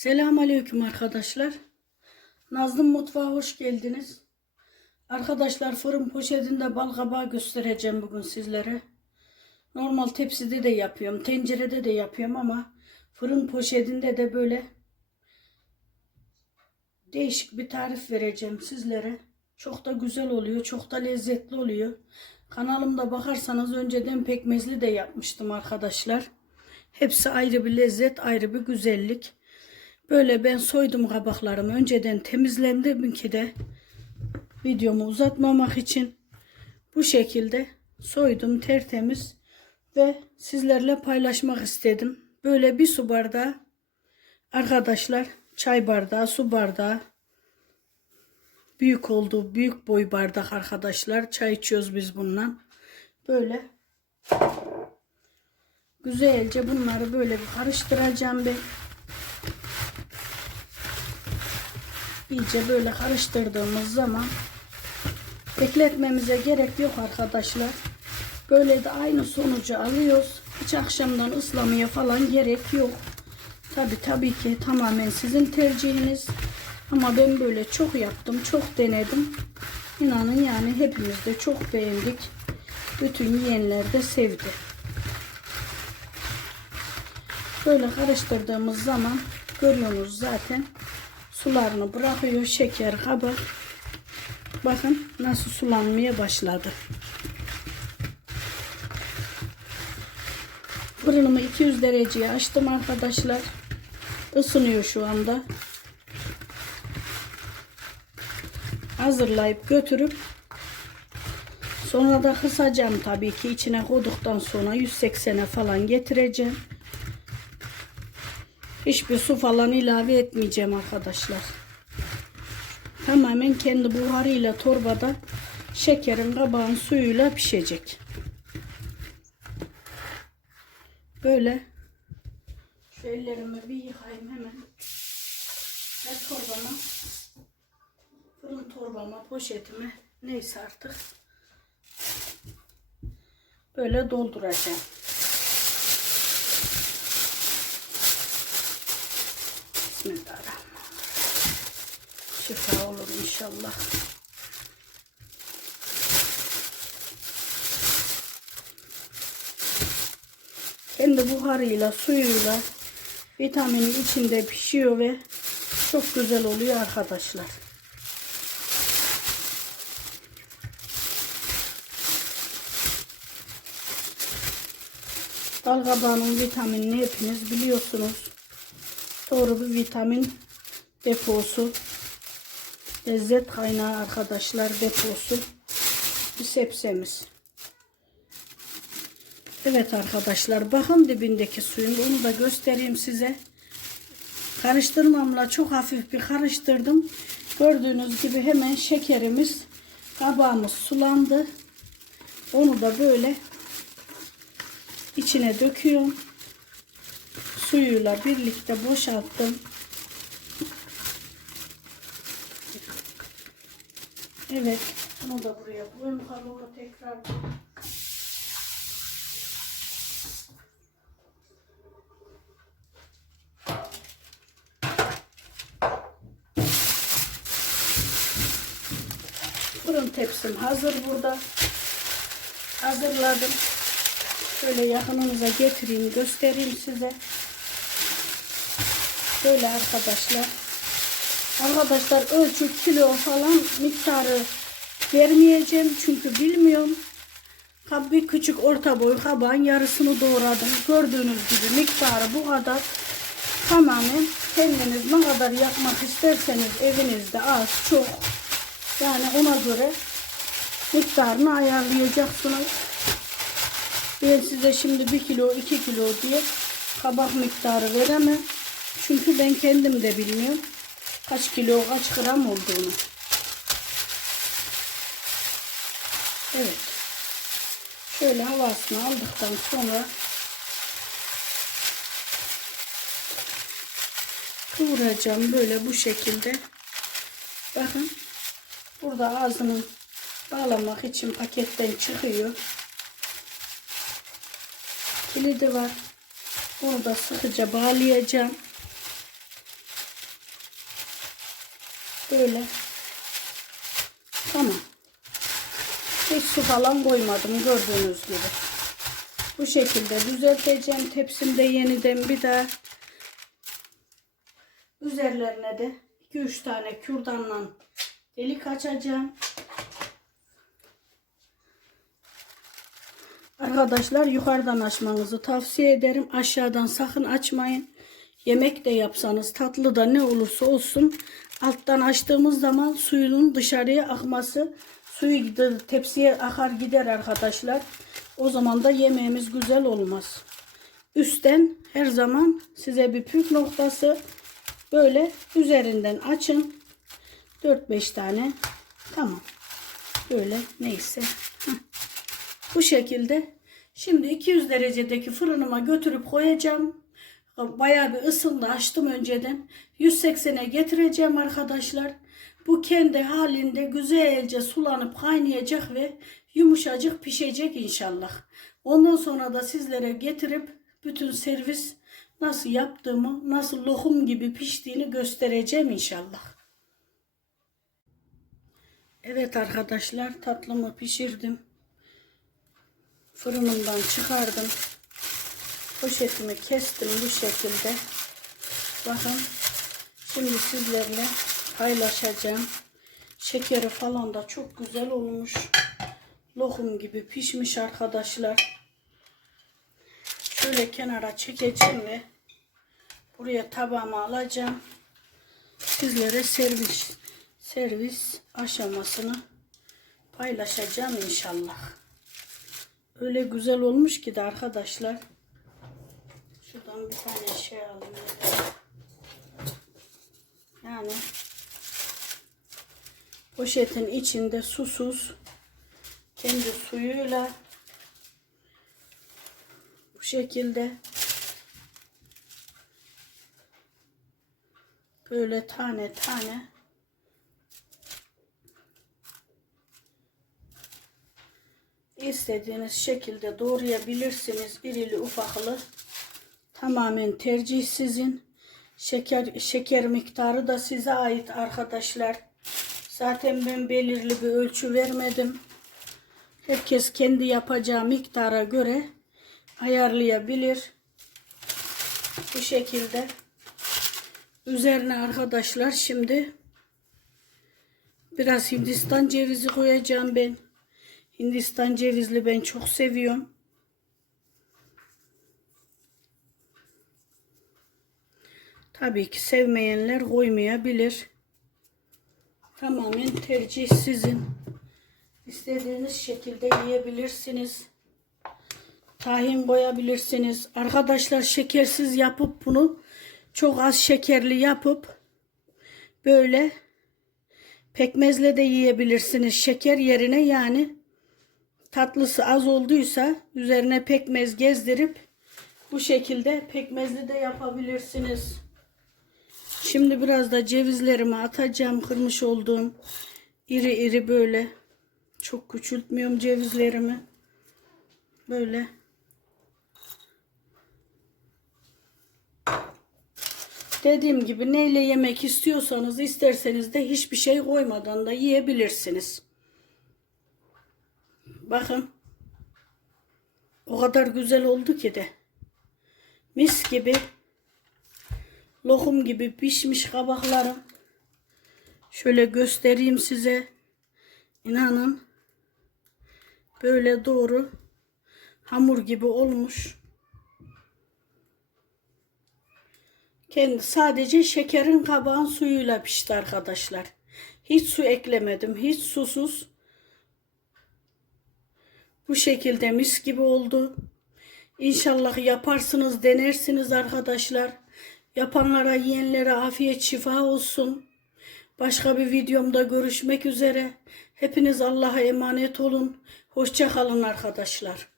Selamünaleyküm arkadaşlar. Nazlı Mutfağa hoş geldiniz. Arkadaşlar fırın poşetinde bal kabağı göstereceğim bugün sizlere. Normal tepside de yapıyorum, tencerede de yapıyorum ama fırın poşetinde de böyle değişik bir tarif vereceğim sizlere. Çok da güzel oluyor, çok da lezzetli oluyor. Kanalımda bakarsanız önceden pekmezli de yapmıştım arkadaşlar. Hepsi ayrı bir lezzet, ayrı bir güzellik. Böyle ben soydum kabaklarımı. Önceden temizlendim ki de videomu uzatmamak için bu şekilde soydum tertemiz ve sizlerle paylaşmak istedim. Böyle bir su bardağı arkadaşlar çay bardağı, su bardağı büyük oldu. Büyük boy bardak arkadaşlar. Çay içiyoruz biz bundan. Böyle güzelce bunları böyle bir karıştıracağım ben. İyice böyle karıştırdığımız zaman bekletmemize gerek yok arkadaşlar. Böyle de aynı sonucu alıyoruz. Hiç akşamdan ıslamaya falan gerek yok. Tabi tabii ki tamamen sizin tercihiniz. Ama ben böyle çok yaptım, çok denedim. İnanın yani hepimiz de çok beğendik. Bütün yiyenler de sevdi. Böyle karıştırdığımız zaman görüyorsunuz zaten sularını bırakıyor şeker kabak. Bakın nasıl sulanmaya başladı. Fırınımı 200 dereceye açtım arkadaşlar. Isınıyor şu anda. Hazırlayıp götürüp sonra da kısacağım tabii ki. İçine koyduktan sonra 180'e falan getireceğim Hiçbir su falan ilave etmeyeceğim arkadaşlar. Tamamen kendi buharıyla torbada şekerin kabağın suyuyla pişecek. Böyle şu ellerimi bir yıkayayım hemen. Ve torbama fırın torbama poşetime neyse artık böyle dolduracağım. Bismillahirrahmanirrahim. Şifa olur inşallah. Kendi buharıyla, suyuyla vitamini içinde pişiyor ve çok güzel oluyor arkadaşlar. Dal kabağının vitaminini hepiniz biliyorsunuz doğru bir vitamin deposu. Lezzet kaynağı arkadaşlar deposu. Bir sebzemiz. Evet arkadaşlar bakın dibindeki suyun onu da göstereyim size. Karıştırmamla çok hafif bir karıştırdım. Gördüğünüz gibi hemen şekerimiz kabağımız sulandı. Onu da böyle içine döküyorum suyuyla birlikte boşalttım. Evet. Bunu da buraya koyayım. Kabuğu tekrar Fırın tepsim hazır burada. Hazırladım. Şöyle yakınınıza getireyim, göstereyim size. Böyle arkadaşlar. Arkadaşlar ölçü kilo falan miktarı vermeyeceğim çünkü bilmiyorum. Bir küçük orta boy kabağın yarısını doğradım. Gördüğünüz gibi miktarı bu kadar. Tamamen kendiniz ne kadar yapmak isterseniz evinizde az çok yani ona göre miktarını ayarlayacaksınız. Ben size şimdi 1 kilo 2 kilo diye kabak miktarı veremem. Çünkü ben kendim de bilmiyorum. Kaç kilo kaç gram olduğunu. Evet. Şöyle havasını aldıktan sonra kıvıracağım böyle bu şekilde. Bakın burada ağzını bağlamak için paketten çıkıyor. Kilidi var. Bunu da sıkıca bağlayacağım. Böyle. Tamam. Hiç su falan koymadım gördüğünüz gibi. Bu şekilde düzelteceğim. Tepsimde yeniden bir daha üzerlerine de 2-3 tane kürdanla delik açacağım. Arkadaşlar yukarıdan açmanızı tavsiye ederim. Aşağıdan sakın açmayın. Yemek de yapsanız tatlı da ne olursa olsun alttan açtığımız zaman suyunun dışarıya akması suyu tepsiye akar gider arkadaşlar. O zaman da yemeğimiz güzel olmaz. Üstten her zaman size bir püf noktası böyle üzerinden açın. 4-5 tane tamam. Böyle neyse. Heh. Bu şekilde. Şimdi 200 derecedeki fırınıma götürüp koyacağım. Bayağı bir ısındı açtım önceden. 180'e getireceğim arkadaşlar. Bu kendi halinde güzelce sulanıp kaynayacak ve yumuşacık pişecek inşallah. Ondan sonra da sizlere getirip bütün servis nasıl yaptığımı, nasıl lokum gibi piştiğini göstereceğim inşallah. Evet arkadaşlar tatlımı pişirdim. Fırınımdan çıkardım. Poşetimi kestim bu şekilde. Bakın şimdi sizlerle paylaşacağım. Şekeri falan da çok güzel olmuş. Lokum gibi pişmiş arkadaşlar. Şöyle kenara çekeceğim ve buraya tabağıma alacağım. Sizlere servis servis aşamasını paylaşacağım inşallah. Öyle güzel olmuş ki de arkadaşlar. Şuradan bir tane şey alayım. Yani poşetin içinde susuz kendi suyuyla bu şekilde böyle tane tane istediğiniz şekilde doğrayabilirsiniz. İrili ufaklı. Tamamen tercih sizin. Şeker şeker miktarı da size ait arkadaşlar. Zaten ben belirli bir ölçü vermedim. Herkes kendi yapacağı miktara göre ayarlayabilir. Bu şekilde. Üzerine arkadaşlar şimdi biraz Hindistan cevizi koyacağım ben. Hindistan cevizli ben çok seviyorum. Tabii ki sevmeyenler koymayabilir. Tamamen tercih sizin. İstediğiniz şekilde yiyebilirsiniz. Tahin koyabilirsiniz. Arkadaşlar şekersiz yapıp bunu çok az şekerli yapıp böyle pekmezle de yiyebilirsiniz. Şeker yerine yani tatlısı az olduysa üzerine pekmez gezdirip bu şekilde pekmezli de yapabilirsiniz. Şimdi biraz da cevizlerimi atacağım kırmış olduğum iri iri böyle çok küçültmüyorum cevizlerimi böyle dediğim gibi neyle yemek istiyorsanız isterseniz de hiçbir şey koymadan da yiyebilirsiniz. Bakın. O kadar güzel oldu ki de. Mis gibi. Lokum gibi pişmiş kabaklarım. Şöyle göstereyim size. İnanın. Böyle doğru. Hamur gibi olmuş. Kendi sadece şekerin kabağın suyuyla pişti arkadaşlar. Hiç su eklemedim. Hiç susuz. Bu şekilde mis gibi oldu. İnşallah yaparsınız, denersiniz arkadaşlar. Yapanlara, yiyenlere afiyet şifa olsun. Başka bir videomda görüşmek üzere. Hepiniz Allah'a emanet olun. Hoşça kalın arkadaşlar.